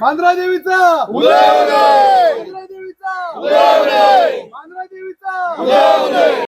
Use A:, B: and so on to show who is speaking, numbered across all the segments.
A: मांजरा देवीचा.
B: उदय उदय!
A: मांजरा देवीचा.
B: उदय उदय!
A: मांजरा देवीचा.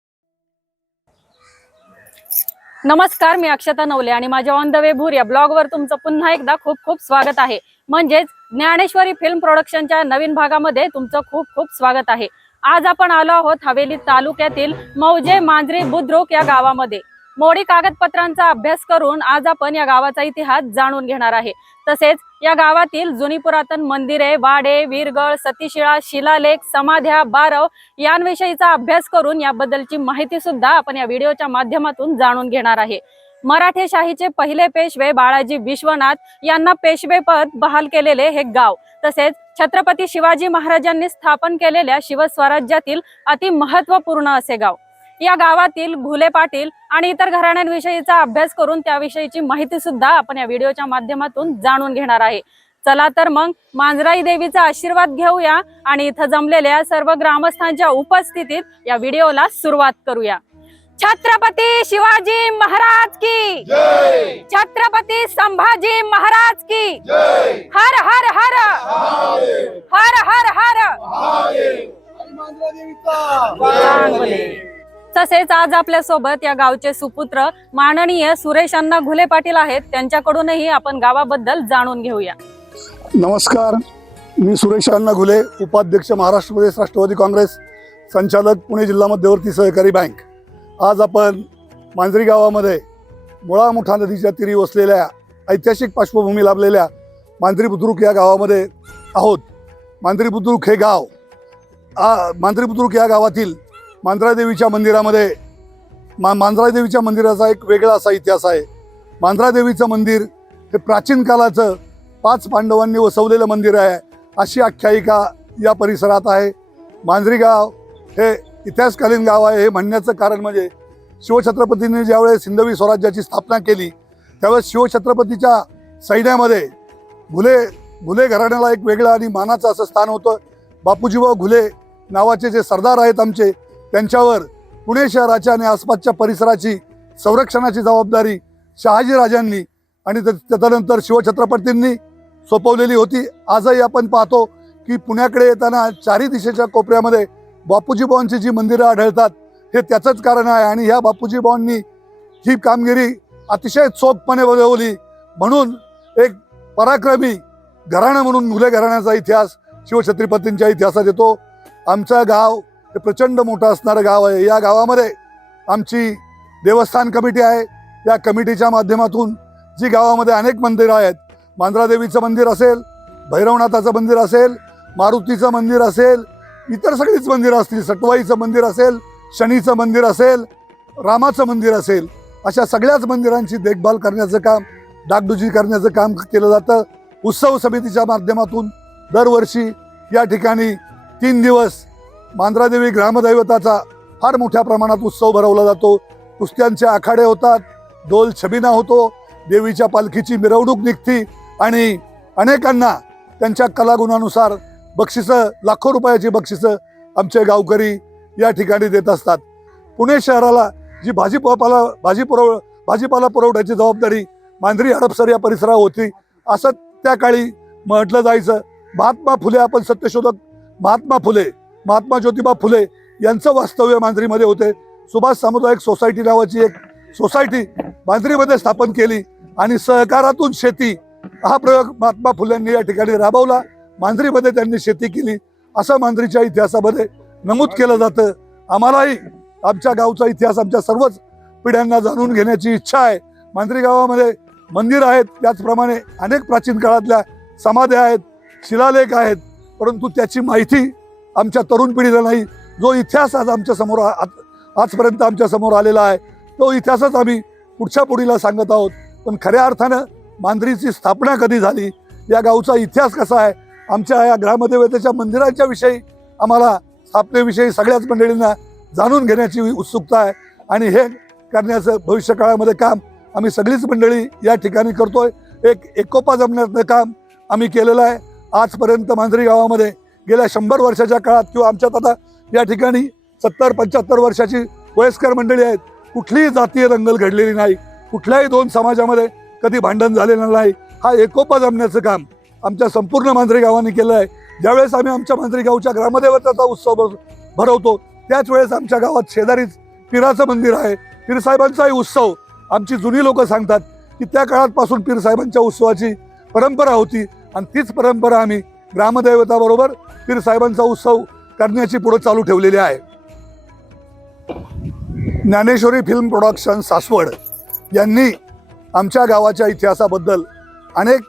C: नमस्कार मी अक्षता नवले आणि माझ्या ऑन द वे भूर या ब्लॉगवर तुमचं पुन्हा एकदा खूप खूप स्वागत आहे. म्हणजेच ज्ञानेश्वरी फिल्म प्रोडक्शनच्या नवीन भागामध्ये तुमचं खूप खूप स्वागत आहे. आज आपण आलो आहोत हवेली तालुक्यातील मौजे मांजरी बुद्रुक या गावामध्ये. मोडी कागदपत्रांचा अभ्यास करून आज आपण या गावाचा इतिहास जाणून घेणार आहे. तसेच या गावातील जुनी पुरातन मंदिरे वाडे वीरगळ सतीशिळा शिलालेख समाध्या बारव यांविषयीचा अभ्यास करून याबद्दलची माहिती सुद्धा आपण या व्हिडिओच्या माध्यमातून जाणून घेणार आहे. मराठेशाहीचे पहिले पेशवे बाळाजी विश्वनाथ यांना पेशवेपद बहाल केलेले हे गाव. तसेच छत्रपती शिवाजी महाराजांनी स्थापन केलेल्या शिवस्वराज्यातील अति महत्त्वपूर्ण असे गाव. या गावातील घुले पाटील आणि इतर घराण्यांविषयीचा अभ्यास करून त्याविषयीची माहिती सुद्धा आपण या व्हिडिओच्या माध्यमातून जाणून घेणार आहे. चला तर मग मांजराई देवीचा आशीर्वाद घेऊया आणि इथं जमलेल्या सर्व ग्रामस्थांच्या उपस्थितीत या व्हिडिओला सुरुवात करूया. छत्रपती शिवाजी महाराज की
B: जय!
C: छत्रपती संभाजी महाराज की
B: जय!
C: हर हर हर!
B: महादेव!
C: हर हर हर! तसेच आज आपल्यासोबत या गावचे सुपुत्र माननीय सुरेश अण्णा घुले पाटील आहेत. त्यांच्याकडूनही आपण गावाबद्दल जाणून घेऊया.
D: नमस्कार. मी सुरेश अण्णा घुले उपाध्यक्ष महाराष्ट्र प्रदेश राष्ट्रवादी काँग्रेस संचालक पुणे जिल्हा मध्यवर्ती सहकारी बँक. आज आपण मांजरी गावामध्ये मुळा मुठा नदीच्या तीरी वसलेल्या ऐतिहासिक पार्श्वभूमी लाभलेल्या मांजरी बुद्रुक या गावामध्ये आहोत. मांजरी बुद्रुक हे गाव आ मांजरी बुद्रुक या गावातील मांजरादेवीच्या मंदिरामध्ये मा मांजरादेवीच्या मंदिराचा एक वेगळा असा इतिहास आहे. मांजरादेवीचं मंदिर हे प्राचीन कालाचं पाच पांडवांनी वसवलेलं मंदिर आहे अशी आख्यायिका या परिसरात आहे. मांजरी गाव हे इतिहासकालीन गाव आहे. हे म्हणण्याचं कारण म्हणजे शिवछत्रपतींनी ज्यावेळेस हिंदवी स्वराज्याची स्थापना केली त्यावेळेस शिवछत्रपतीच्या सैन्यामध्ये घुले घुले घराण्याला एक वेगळं आणि मानाचं असं स्थान होतं. बापूजीभाऊ घुले नावाचे जे सरदार आहेत आमचे त्यांच्यावर पुणे शहराच्या आणि आसपासच्या परिसराची संरक्षणाची जबाबदारी शहाजीराजांनी आणि त्या- त्याच्यानंतर शिवछत्रपतींनी सोपवलेली होती. आजही आपण पाहतो की पुण्याकडे येताना चारी दिशेच्या कोपऱ्यामध्ये बापूजी बुवांची जी मंदिरं आढळतात हे त्याचंच कारण आहे आणि ह्या बापूजी बुवांनी ही कामगिरी अतिशय चोखपणे बजावली म्हणून एक पराक्रमी घराणं म्हणून मुले घराण्याचा इतिहास शिवछत्रपतींच्या इतिहासात येतो. आमचं गाव हे प्रचंड मोठं असणारं गाव आहे. या गावामध्ये आमची देवस्थान कमिटी आहे. या कमिटीच्या माध्यमातून जी गावामध्ये अनेक मंदिरं आहेत मांजरादेवीचं मंदिर असेल भैरवनाथाचं मंदिर असेल मारुतीचं मंदिर असेल इतर सगळीच मंदिरं असतील सटवाईचं मंदिर असेल शनीचं मंदिर असेल रामाचं मंदिर असेल अशा सगळ्याच मंदिरांची देखभाल करण्याचं काम डागडुजी करण्याचं काम केलं जातं. उत्सव समितीच्या माध्यमातून दरवर्षी या ठिकाणी तीन दिवस मांजरादेवी ग्रामदैवताचा फार मोठ्या प्रमाणात उत्सव भरवला जातो. कुस्त्यांचे आखाडे होतात डोल छबिना होतो देवीच्या पालखीची मिरवणूक निघती आणि अनेकांना त्यांच्या कलागुणानुसार बक्षिसं लाखो रुपयाची बक्षिसं आमचे गावकरी या ठिकाणी देत असतात. पुणे शहराला जी भाजीपाला भाजी पुरव भाजीपाला पुरवठ्याची जबाबदारी मांजरी हडपसर या परिसरावर होती असं त्या काळी म्हटलं जायचं. महात्मा फुले आपण सत्यशोधक महात्मा फुले महात्मा ज्योतिबा फुले यांचं वास्तव्य मांजरीमध्ये होते. सुभाष सामुदायिक सोसायटी नावाची एक सोसायटी मांजरीमध्ये स्थापन केली आणि सहकारातून शेती हा प्रयोग महात्मा फुल्यांनी या ठिकाणी राबवला. मांजरीमध्ये त्यांनी शेती केली. असं मांजरीच्या इतिहासामध्ये नमूद केलं जातं. आम्हालाही आमच्या गावचा इतिहास आमच्या सर्वच पिढ्यांना जाणून घेण्याची इच्छा आहे. मांजरी गावामध्ये मंदिर आहेत. त्याचप्रमाणे अनेक प्राचीन काळातल्या समाध्या आहेत शिलालेख आहेत. परंतु त्याची माहिती आमच्या तरुण पिढीला नाही जो इतिहास आज आमच्यासमोर आ- आजपर्यंत आमच्यासमोर आलेला आहे तो इतिहासच आम्ही पुढच्या पुढीला सांगत आहोत. पण खऱ्या अर्थानं मांजरीची स्थापना कधी झाली या गावचा इतिहास कसा आहे आमच्या या ग्रामदेवतेच्या मंदिरांच्या विषयी आम्हाला स्थापनेविषयी सगळ्याच मंडळींना जाणून घेण्याची उत्सुकता आहे. आणि हे करण्याचं भविष्यकाळामध्ये काम आम्ही सगळीच मंडळी या ठिकाणी करतोय. एक एकोपा जमण्याचं काम आम्ही केलेलं आहे. आजपर्यंत मांजरी गावामध्ये गेल्या शंभर वर्षाच्या काळात किंवा आमच्यात आता या ठिकाणी सत्तर पंच्याहत्तर वर्षाची वयस्कर मंडळी आहेत. कुठलीही जातीय दंगल घडलेली नाही. कुठल्याही दोन समाजामध्ये कधी भांडण झालेलं नाही. हा एकोपा जमण्याचं काम आमच्या संपूर्ण मांजरी गावाने केलं आहे. ज्यावेळेस आम्ही आमच्या मांजरी गावच्या ग्रामदेवताचा उत्सव भर- भरवतो त्याच वेळेस आमच्या गावात शेजारीच पिराचं मंदिर आहे. पीरसाहेबांचाही उत्सव आमची जुनी लोक सांगतात की त्या काळापासून पीरसाहेबांच्या उत्सवाची परंपरा होती आणि तीच परंपरा आम्ही ग्रामदैवताबरोबर पीरसाहेबांचा उत्सव करण्याची पुढं चालू ठेवलेली आहे. ज्ञानेश्वरी फिल्म प्रोडक्शन सासवड यांनी आमच्या गावाच्या इतिहासाबद्दल अनेक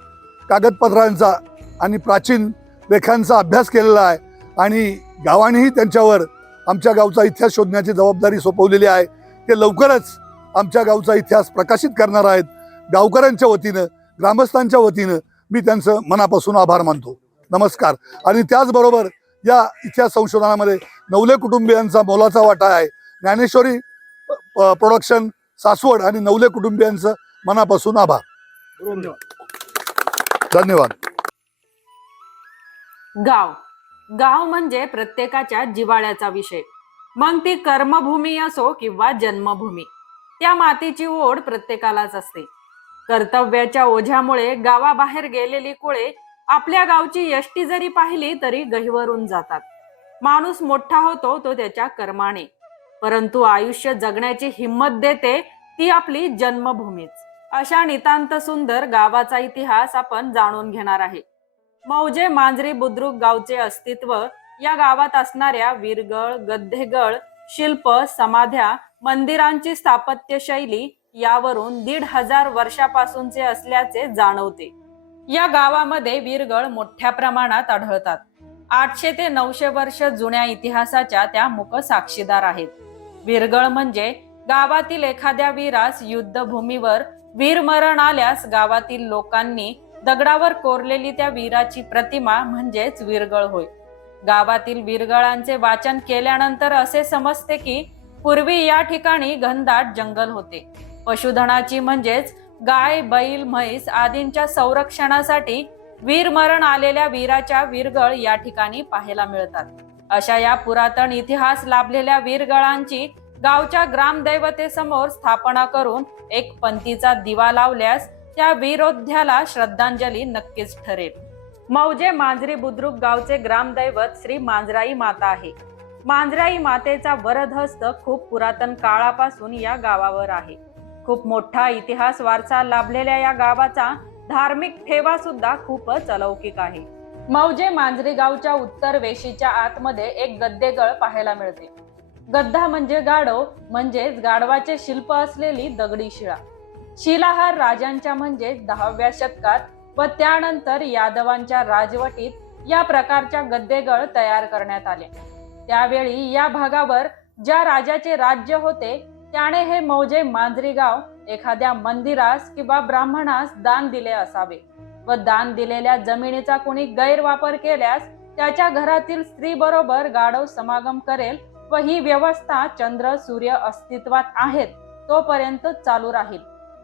D: कागदपत्रांचा आणि प्राचीन लेखांचा अभ्यास केलेला आहे आणि गावानेही त्यांच्यावर आमच्या गावचा इतिहास शोधण्याची जबाबदारी सोपवलेली आहे. ते लवकरच आमच्या गावचा इतिहास प्रकाशित करणार आहेत. गावकऱ्यांच्या वतीनं ग्रामस्थांच्या वतीनं मी त्यांचं मनापासून आभार मानतो. नमस्कार. आणि त्याचबरोबर या इतिहास संशोधनामध्ये नवले कुटुंबियांचा मोलाचा वाटा आहे. ज्ञानेश्वरी प्रोडक्शन सासवड आणि नवले कुटुंबियांचं मनापासून आभार. धन्यवाद.
C: गाव. गाव म्हणजे प्रत्येकाच्या जिवाळ्याचा विषय. मग ती कर्मभूमी असो किंवा जन्मभूमी त्या मातीची ओढ प्रत्येकालाच असते. कर्तव्याच्या ओझ्यामुळे गावाबाहेर गेलेली कुळे आपल्या गावची यष्टी जरी पाहिली तरी गहिवरून जातात. माणूस मोठा होतो तो त्याच्या कर्माने. परंतु आयुष्य जगण्याची हिंमत देते ती आपली जन्मभूमीच. अशा नितांत सुंदर गावाचा इतिहास आपण जाणून घेणार आहे. मौजे मांजरी बुद्रुक गावचे अस्तित्व या गावात असणाऱ्या वीरगळ गद्धेगळ शिल्प समाध्या मंदिरांची स्थापत्य शैली यावरून दीड हजार वर्षापासूनचे असल्याचे जाणवते. या गावामध्ये वीरगळ मोठ्या प्रमाणात आढळतात. आठशे ते नऊशे वर्ष जुन्या इतिहासाच्या त्या मुक साक्षीदार आहेत. वीरगळ म्हणजे गावातील एखाद्या वीरास युद्धभूमीवर वीरमरण आल्यास गावातील लोकांनी दगडावर कोरलेली त्या वीराची प्रतिमा म्हणजेच वीरगळ होय. गावातील वीरगळांचे वाचन केल्यानंतर असे समजते की पूर्वी या ठिकाणी घनदाट जंगल होते. पशुधनाची म्हणजेच गाय बैल म्हैस आदींच्या संरक्षणासाठी वीरमरण आलेल्या वीराच्या वीरगळ या ठिकाणी पाहायला मिळतात. अशा या पुरातन इतिहास लाभलेल्या वीरगळांची गावच्या ग्रामदैवतेसमोर स्थापना करून एक पंथीचा दिवा लावल्यास त्या वीरोध्याला श्रद्धांजली नक्कीच ठरेल. मौजे मांजरी बुद्रुक गावचे ग्रामदैवत श्री मांजराई माता आहे. मांजराई मातेचा वरदहस्त खूप पुरातन काळापासून या गावावर आहे. खूप मोठा इतिहास वारसा लाभलेल्या या गावाचा धार्मिक ठेवा सुद्धा खूपच अलौकिक आहे. मौजे मांजरी गावच्या उत्तर वेशीच्या आतमध्ये एक गद्देगळ पाहायला मिळते. गद्दा म्हणजे गाडो म्हणजेच गाढवाचे शिल्प असलेली दगडी शिळा. शिलाहार राजांच्या म्हणजे दहाव्या शतकात व त्यानंतर यादवांच्या राजवटीत या प्रकारच्या गद्देगळ तयार करण्यात आले. त्यावेळी या भागावर ज्या राजाचे राज्य होते त्याने हे मौजे मांजरी गाव एखाद्या मंदिरास किंवा ब्राह्मणास दान दिले असावे व दान दिलेल्या जमिनीचा कोणी गैरवापर केल्यास त्याच्या घरातील स्त्री बरोबर गाढव समागम करेल व ही व्यवस्था चंद्र सूर्य अस्तित्वात आहेत तोपर्यंत चालू राहील.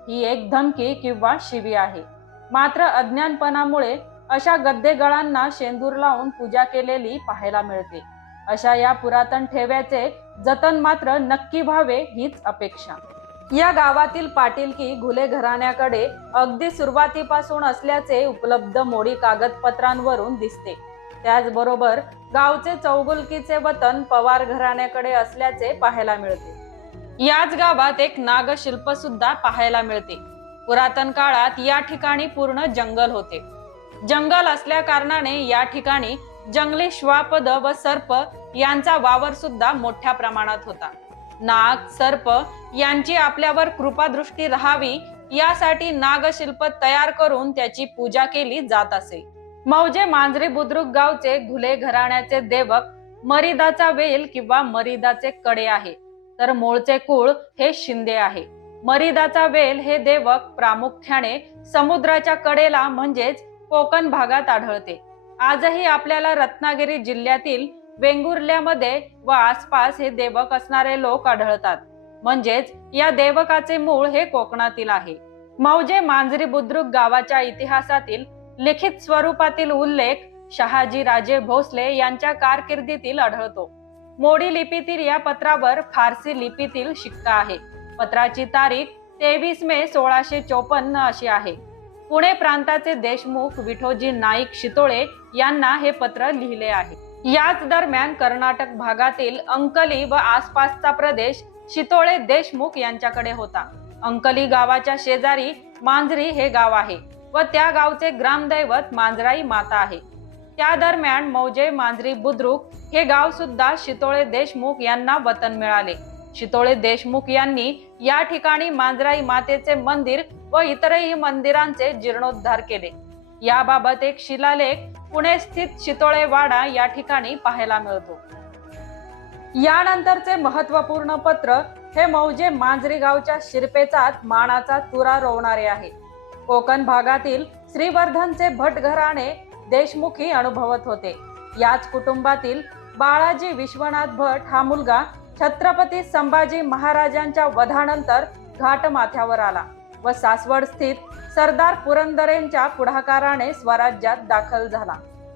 C: ही एक धमकी किंवा शिवी आहे. मात्र अज्ञानपणामुळे अशा गद्देगळांना शेंदूर लावून पूजा केलेली पाहायला मिळते. अशा या पुरातन ठेव्याचे जतन मात्र नक्की व्हावे हीच अपेक्षा. या गावातील पाटीलकी घुले घराण्याकडे अगदी सुरुवातीपासून असल्याचे उपलब्ध मोडी कागदपत्रांवरून दिसते. त्याचबरोबर गावचे चौगुलकीचे वतन पवार घराण्याकडे असल्याचे पाहायला मिळते. याच गावात एक नागशिल्प सुद्धा पाहायला मिळते. पुरातन काळात या ठिकाणी पूर्ण जंगल होते. जंगल असल्या कारणाने या ठिकाणी जंगली श्वापद व सर्प यांचा वावर सुद्धा मोठ्या प्रमाणात होता. नाग सर्प यांची आपल्यावर कृपादृष्टी राहावी यासाठी नागशिल्प तयार करून त्याची पूजा केली जात असे. मौजे मांजरी बुद्रुक गावचे घुले घराण्याचे देवक मरिदाचा वेल किंवा मरिदाचे कडे आहे. तर मूळचे कुळ हे शिंदे आहे. मरिदाचा वेल हे देवक प्रामुख्याने समुद्राच्या कडेला म्हणजेच कोकण भागात आढळते. आजही आपल्याला रत्नागिरी जिल्ह्यातील वेंगुर्ल्यामध्ये व आसपास हे देवक असणारे लोक आढळतात. म्हणजेच या देवकाचे मूळ हे कोकणातील आहे. मौजे मांजरी बुद्रुक गावाच्या इतिहासातील लिखित स्वरूपातील उल्लेख शहाजी राजे भोसले यांच्या कारकिर्दीतील आढळतो. मोडी लिपीतील या पत्रावर फारसी लिपीतील शिक्का आहे. पत्राची तारीख तेवीस मे सोळाशे चोपन्न अशी आहे. पुणे प्रांताचे देशमुख विठोजी नाईक शितोळे यांना हे पत्र लिहिले आहे. याच दरम्यान कर्नाटक भागातील अंकली व आसपासचा प्रदेश शितोळे देशमुख यांच्याकडे होता. अंकली गावाच्या शेजारी मांजरी हे गाव आहे व त्या गावचे ग्रामदैवत मांजराई माता आहे. त्या दरम्यान मौजे मांजरी बुद्रुक हे गाव सुद्धा शितोळे देशमुख यांना वतन मिळाले. शितोळे देशमुख यांनी या ठिकाणी मांजराई मातेचे मंदिर व इतरही मंदिरांचे जीर्णोद्धार केले. याबाबत एक शिलालेख पुणे स्थित शितोळे वाडा या ठिकाणी पाहायला मिळतो. यानंतरचे महत्त्वपूर्ण पत्र हे मौजे मांजरी गावच्या शिरपेचात मानाचा तुरा रोवणारे आहे. कोकण भागातील श्रीवर्धनचे भट घराणे देशमुखी अनुभवत होते. याच कुटुंबातील बाळाजी विश्वनाथ भट हा मुलगा छत्रपती संभाजी महाराजांच्या वधानंतर घाटमाथ्यावर आला व सासवड स्थित सरदार पुरंदरेंच्या पुढाकाराने स्वराज्यात दाखल झाला.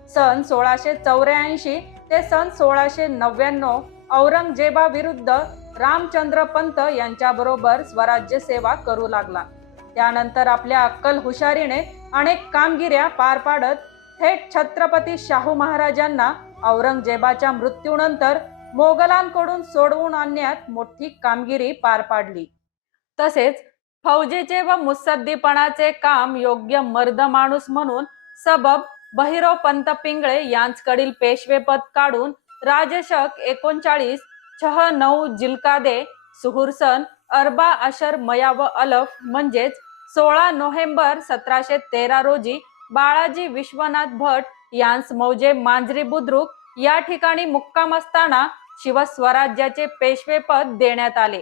C: सन सोळाशे चौऱ्याऐंशी ते सन सोळाशे नव्याण्णव औरंगजेबाविरुद्ध रामचंद्र पंत यांच्याबरोबर स्वराज्य सेवा करू लागला. त्यानंतर आपल्या अक्कल हुशारीने अनेक कामगिऱ्या पार पाडत थेट छत्रपती शाहू महाराजांना औरंगजेबाच्या मृत्यूनंतर मोगलांकडून सोडवून आणण्यात मोठी कामगिरी पार पाडली. तसेच फौजेचे व मुसद्दीपणाचे काम योग्य मर्द माणूस म्हणून सबब बहिरव पंत पिंगळे यांचकडील पेशवेपद काढून राजशक एकोणचाळीस छह नऊ जिल्कादे सुहुरसन अरबा अशर मया व अलफ म्हणजेच सोळा नोव्हेंबर सतराशे तेरा रोजी बाळाजी विश्वनाथ भट यांस मौजे मांजरी बुद्रुक या ठिकाणी मुक्काम असताना शिवस्वराज्याचे पेशवेपद देण्यात आले.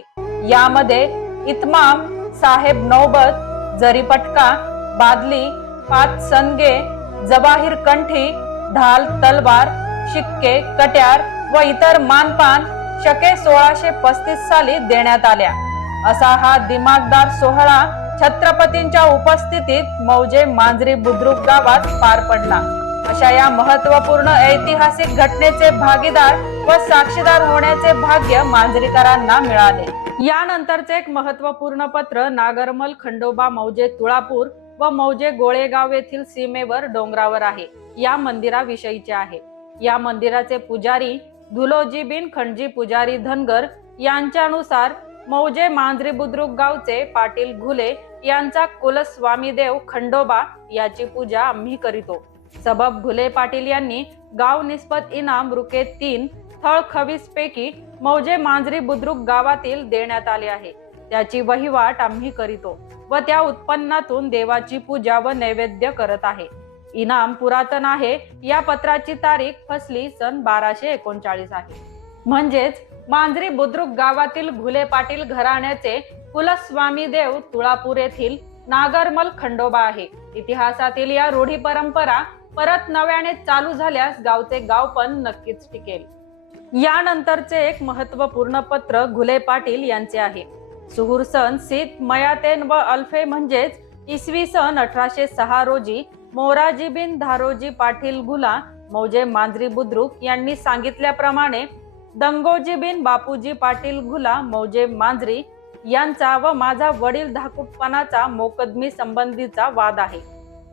C: यामध्ये इतमाम साहेब नौबत जरीपटका बादली पाच सनगे जवाहीर कंठी ढाल तलवार शिक्के कट्यार व इतर मानपान शके सोळाशे पस्तीस साली देण्यात आल्या. असा हा दिमागदार सोहळा छत्रपतींच्या उपस्थितीत मौजे मांजरी बुद्रुक गावात पार पडला. अशा या महत्त्वपूर्ण ऐतिहासिक घटनेचे भागीदार व साक्षीदार होण्याचे भाग्य मांजरीकरांना मिळाले. यानंतरचे एक महत्त्वपूर्ण पत्र नागरमल खंडोबा मौजे तुळापूर व मौजे गोळेगाव येथील सीमेवर डोंगरावर आहे. या मंदिराविषयीचे आहे. या मंदिराचे पुजारी धुलोजी बिन खंडजी पुजारी धनगर यांच्यानुसार मौजे मांजरी बुद्रुक गावचे पाटील घुले यांचा कुलस्वामी देव खंडोबा याची पूजा आम्ही करीतो. सबब घुले पाटील यांनी गाव निस्पत इनाम रुके तीन स्थळ खवीस पैकी मौजे मांजरी बुद्रुक गावातील देण्यात आले आहे. त्याची वहिवाट आम्ही करीतो व त्या उत्पन्नातून देवाची पूजा व नैवेद्य करत आहे. इनाम पुरातन आहे. या पत्राची तारीख फसली सन बाराशे एकोणचाळीस आहे. म्हणजेच मांजरी बुद्रुक गावातील घुले पाटील घराण्याचे कुलस्वामी देव तुळापूर येथील नागरमल खंडोबा आहे. इतिहासातील या रूढी परंपरा परत नव्याने चालू झाल्यास गावचे गाव पण नक्कीच टिकेल. यानंतरचे एक महत्त्वपूर्ण पत्र घुले पाटील यांचे आहे. सुहूर सन सीत मयातेन व अल्फे म्हणजेच इसवी सन अठराशे सहा रोजी मोराजी बिन धारोजी पाटील गुला मौजे मांजरी बुद्रुक यांनी सांगितल्याप्रमाणे दंगोजी बिन बापूजी पाटील गुला मौजे मांजरी यांचा व माझा वडील धाकूटपणाचा मोकदमी संबंधीचा वाद आहे.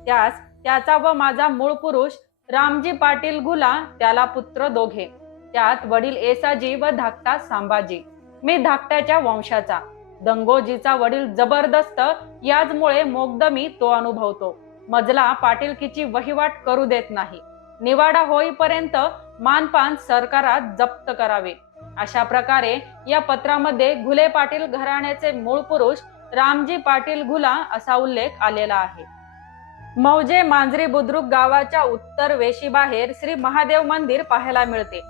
C: त्यास त्याचा व माझा मूळ पुरुष रामजी पाटील गुला त्याला पुत्र दोघे. त्यात वडील एसाजी व धाकटा सांभाजी मी धाकट्याच्या वंशाचा. दंगोजीचा वडील जबरदस्त याचमुळे मोगदमी तो अनुभवतो. मजला पाटीलकीची वहिवाट करू देत नाही. निवाडा होईपर्यंत मानपान सरकारात जप्त करावे. अशा प्रकारे या पत्रामध्ये घुले पाटील घराण्याचे मूळ पुरुष रामजी पाटील घुला असा उल्लेख आलेला आहे. मौजे मांजरी बुद्रुक गावाच्या उत्तर वेशीबाहेर श्री महादेव मंदिर पाहायला मिळते.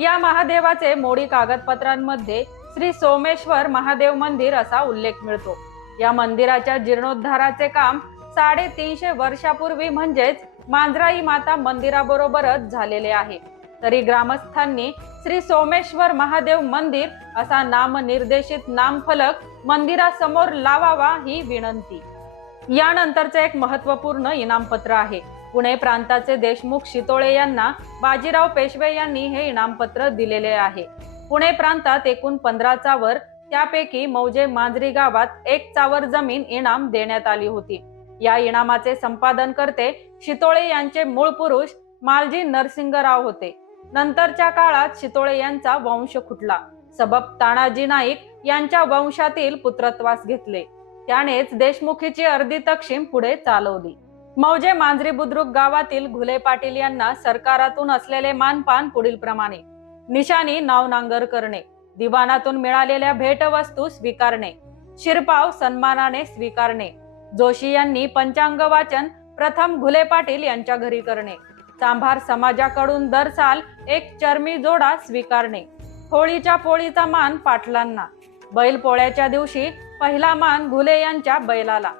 C: या महादेवाचे मोडी कागदपत्रांमध्ये श्री सोमेश्वर महादेव मंदिर असा उल्लेख मिळतो. या मंदिराच्या जीर्णोद्धाराचे काम साडेतीनशे वर्षापूर्वी म्हणजेच मांजराई माता मंदिराबरोबरच झालेले आहे. तरी ग्रामस्थांनी श्री सोमेश्वर महादेव मंदिर असा नामनिर्देशित नामफलक मंदिरासमोर लावावा ही विनंती. यानंतरचे एक महत्त्वपूर्ण इनामपत्र आहे. पुणे प्रांताचे देशमुख शितोळे यांना बाजीराव पेशवे यांनी हे इनामपत्र दिलेले आहे. पुणे प्रांतात एकूण पंधरा चावर त्यापैकी मौजे मांजरी गावात एक चावर जमीन इनाम देण्यात आली होती. या इनामाचे संपादन करते शितोळे यांचे मूळ पुरुष मालजी नरसिंगराव होते. नंतरच्या काळात शितोळे यांचा वंश खुटला. सबब तानाजी नाईक यांच्या वंशातील पुत्रत्वास घेतले. त्यानेच देशमुखीची अर्धी तक्षिम पुढे चालवली. मौजे मांजरी बुद्रुक गावातील घुले पाटील यांना सरकारातून असलेले मानपान पुढील प्रमाणे. निशाणी नावनांगर करणे दिवाणातून मिळालेल्या भेटवस्तू स्वीकारणे शिरपाव सन्मानाने स्वीकारणे. जोशी यांनी पंचांग वाचन प्रथम घुले पाटील यांच्या घरी करणे. चांभार समाजाकडून दर साल एक चर्मी जोडा स्वीकारणे. होळीच्या पोळीचा मान पाटलांना बैल पोळ्याच्या दिवशी पहिला मान घुले यांच्या बैलाला.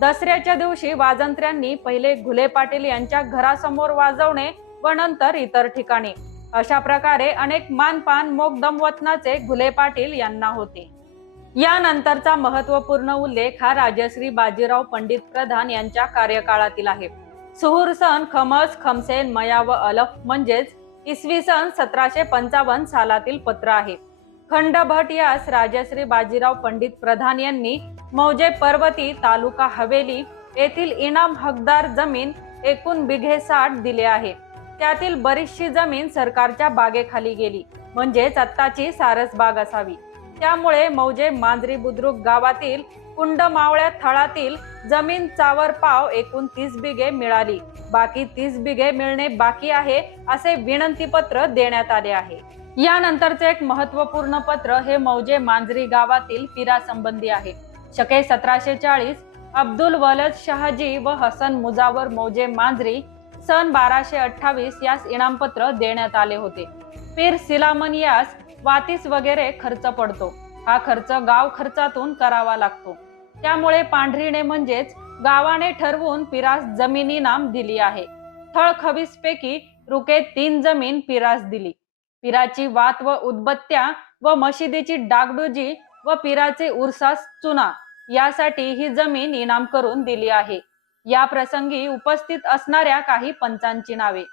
C: दसऱ्याच्या दिवशी वाजंत्र्यांनी पहिले घुले पाटील यांच्या घरासमोर वाजवणे व नंतर इतर ठिकाणी. अशा प्रकारे अनेक मानपान मोगदम वतनाचे घुले पाटील यांना होते. यानंतरचा महत्त्वपूर्ण उल्लेख हा राजश्री बाजीराव पंडित प्रधान यांच्या कार्यकाळातील आहे. सुहूर सन खमस खमसेन मया व अलफ म्हणजेच इसवी सन सतराशे पंचावन्न सालातील पत्र आहे. खंडभट यास राजश्री बाजीराव पंडित प्रधान यांनी मौजे पर्वती तालुका हवेली येथील इनाम हकदार जमीन एकूण बिघे साठ दिले आहे. त्यातील बरीचशी जमीन सरकारच्या बागेखाली गेली. म्हणजेच आत्ताची सारस बाग असावी. त्यामुळे मौजे मांजरी बुद्रुक गावातील कुंड मावळ्या थळातील जमीन चावर पाव एकूण तीस बिघे मिळाली. बाकी तीस बिघे मिळणे बाकी आहे असे विनंती पत्र देण्यात आले आहे. यानंतरचे एक महत्त्वपूर्ण पत्र हे मौजे मांजरी गावातील पिरा संबंधी आहे. शके सतराशे चाळीस अब्दुल वलद शहाजी व हसन मुजावर मौजे मांजरी सन बाराशे अठ्ठावीस यास इनामपत्र देण्यात आले होते. पीर सिलामन यास वातीस वगैरे खर्च पडतो. हा खर्च गाव खर्चातून करावा लागतो. त्यामुळे पांढरीने म्हणजेच गावाने ठरवून पिरास जमिनी नाम दिली आहे. थळ खवीस पैकी रुके तीन जमीन पिरास दिली. पिराची वात व उदबत्त्या व मशिदीची डागडुजी व पिराचे उरसास चुना यासाठी ही जमीन इनाम करून दिली आहे. या प्रसंगी उपस्थित असणाऱ्या काही पंचांची नावे.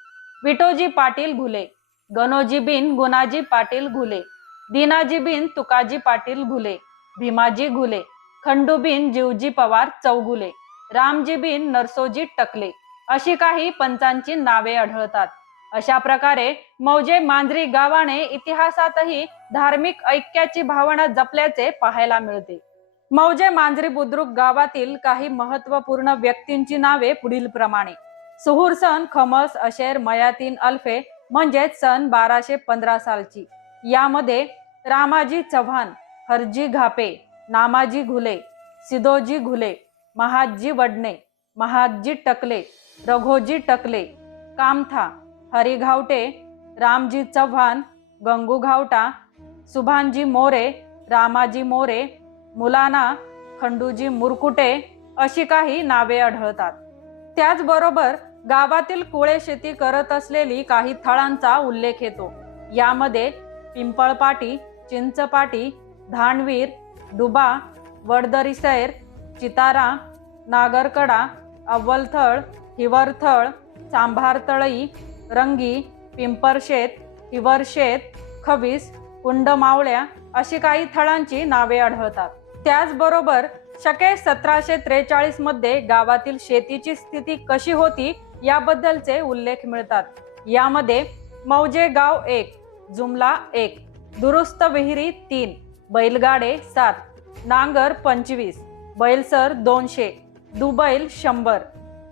C: विटोजी पाटील घुले गणोजी बिन गुणाजी पाटील घुले दिनाजी बिन तुकाजी पाटील घुले भीमाजी घुले खंडूबिन जीवजी पवार चौगुले रामजी बिन नरसोजी टकले अशी काही पंचांची नावे आढळतात. अशा प्रकारे मौजे मांजरी गावाने इतिहासातही धार्मिक ऐक्याची भावना जपल्याचे पाहायला मिळते. मौजे मांजरी बुद्रुक गावातील काही महत्त्वपूर्ण व्यक्तींची नावे पुढील प्रमाणे. सुहूर सन खमस अशेर मयातीन अल्फे म्हणजेच सन बाराशे पंधरा सालची. यामध्ये रामाजी चव्हाण हरजी घापे नामाजी घुले सिदोजी घुले महाजी वडणे महादजी टकले रघोजी टकले कामथा हरी घावटे रामजी चव्हाण गंगू घावटा सुभानजी मोरे रामाजी मोरे मुलाना खंडूजी मुरकुटे अशी काही नावे आढळतात. त्याचबरोबर गावातील कुळे शेती करत असलेली काही थळांचा उल्लेख येतो. यामध्ये पिंपळपाटी चिंचपाटी धानवीर डुबा वडदरीसैर चितारा नागरकडा अव्वलथळ हिवरथळ सांभारतळई रंगी पिंपरशेत हिवरशेत खवीस कुंडमावळ्या अशी काही थळांची नावे आढळतात. त्याचबरोबर शके सतराशे त्रेचाळीसमध्ये गावातील शेतीची स्थिती कशी होती याबद्दलचे उल्लेख मिळतात. यामध्ये मौजे गाव एक जुमला एक दुरुस्त विहिरी तीन बैलगाडे सात नांगर पंचवीस बैलसर दोनशे दुबैल शंभर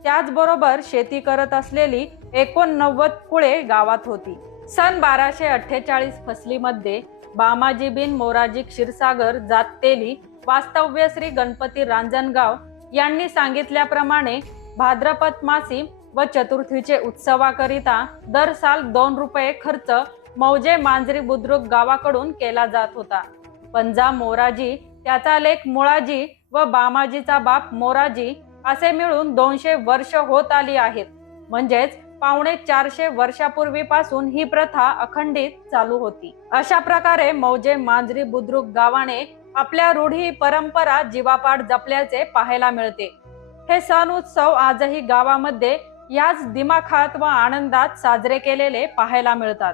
C: त्याचबरोबर शेती करत असलेली एकोणनव्वद कुळे गावात होती. सन बाराशे अठ्ठेचाळीस फसलीमध्ये बामाजी बिन मोराजी क्षीरसागर जातेली वास्तव्य श्री गणपती रांजणगाव यांनी सांगितल्याप्रमाणे भाद्रपद मासी व चतुर्थीचे उत्सवाकरिता दर साल दोन रुपये खर्च मौजे मांजरी बुद्रुक गावाकडून केला जात होता. पंजा मोराजी त्याचा लेख मुळाजी व बामाजीचा बाप मोराजी असे मिळून दोनशे वर्ष होत आली आहेत. म्हणजेच पावणे चारशे वर्षापूर्वीपासून ही प्रथा अखंडित चालू होती. अशा प्रकारे मौजे मांजरी बुद्रुक गावाने आपल्या रूढी परंपरा जीवापाड जपल्याचे पाहायला मिळते. हे सण उत्सव आजही गावामध्ये याच दिमाखात व आनंदात साजरे केलेले पाहायला मिळतात.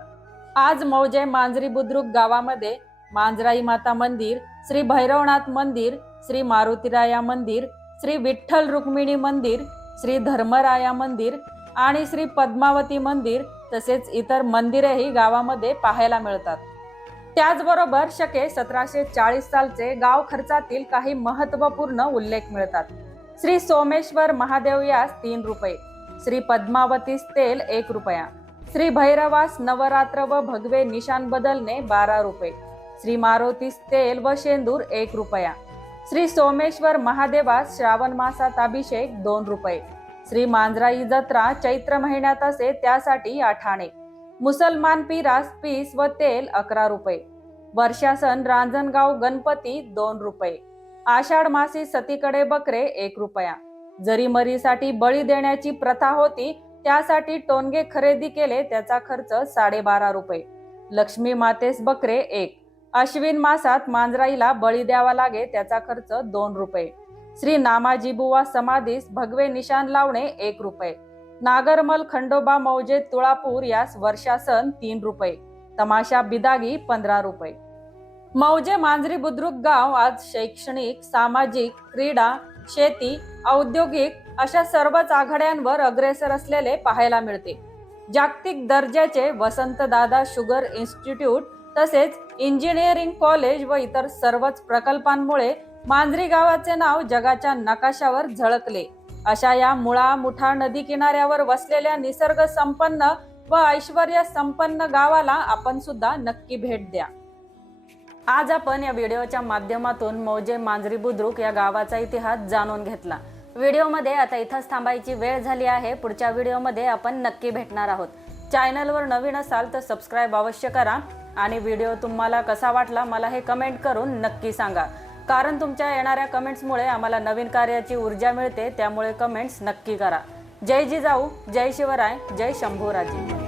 C: आज मौजे मांजरी बुद्रुक गावामध्ये मांजराई माता मंदिर श्री भैरवनाथ मंदिर श्री मारुतीराया मंदिर श्री विठ्ठल रुक्मिणी मंदिर श्री धर्मराया मंदिर आणि श्री पद्मावती मंदिर तसेच इतर मंदिरेही गावामध्ये पाहायला मिळतात. त्याचबरोबर शके सतराशे चाळीस सालचे गाव खर्चातील काही महत्त्वपूर्ण उल्लेख मिळतात. श्री सोमेश्वर महादेव यास तीन रुपये श्री पद्मावतीस तेल एक रुपया श्री भैरवास नवरात्र व भगवे निशान बदलणे बारा रुपये श्री मारुतीस तेल व शेंदूर एक रुपया श्री सोमेश्वर महादेवास श्रावण मासात अभिषेक दोन रुपये. श्री मांजराई जत्रा चैत्र महिन्यात असे त्यासाठी आठाणे. मुसलमान पिरास पीस व तेल अकरा रुपये. वर्षासन रांजणगाव गणपती दोन रुपये. आषाढ मासी सतीकडे बकरे एक रुपया. जरी मरीसाठी बळी देण्याची प्रथा होती त्यासाठी टोनगे खरेदी केले त्याचा खर्च साडेबारा रुपये. लक्ष्मी मातेस बकरे एक. अश्विन मासात मांजराईला बळी द्यावा लागे त्याचा खर्च दोन रुपये. श्री नामाजी बुवा समाधीस भगवे निशाण लावणे एक रुपये. नागरमल खंडोबा मौजे तुळापूर यास वर्षासन तीन रुपये. तमाशा बिदागी पंधरा रुपये. मौजे मांजरी बुद्रुक गाव आज शैक्षणिक सामाजिक क्रीडा शेती औद्योगिक अशा सर्वच आघाड्यांवर अग्रेसर असलेले पाहायला मिळते. जागतिक दर्जाचे वसंतदादा शुगर इन्स्टिट्यूट तसेच इंजिनिअरिंग कॉलेज व इतर सर्वच प्रकल्पांमुळे मांजरी गावाचे नाव जगाच्या नकाशावर झळकले. अशा या मुळा मुठा नदी किनाऱ्यावर वसलेल्या निसर्ग संपन्न व ऐश्वर्य संपन्न गावाला आपण सुद्धा नक्की भेट द्या. आज आपण या व्हिडिओच्या माध्यमातून मौजे मांजरी बुद्रुक या गावाचा इतिहास जाणून घेतला. व्हिडिओमध्ये आता इथंच थांबायची वेळ झाली आहे. पुढच्या व्हिडिओमध्ये आपण नक्की भेटणार आहोत. चॅनलवर नवीन असाल तर सबस्क्राईब अवश्य करा. आणि व्हिडिओ तुम्हाला कसा वाटला मला हे कमेंट करून नक्की सांगा. कारण तुमच्या येणाऱ्या कमेंट्समुळे आम्हाला नवीन कार्याची ऊर्जा मिळते त्यामुळे कमेंट्स नक्की करा. जय जिजाऊ जय शिवराय जय शंभूराजी.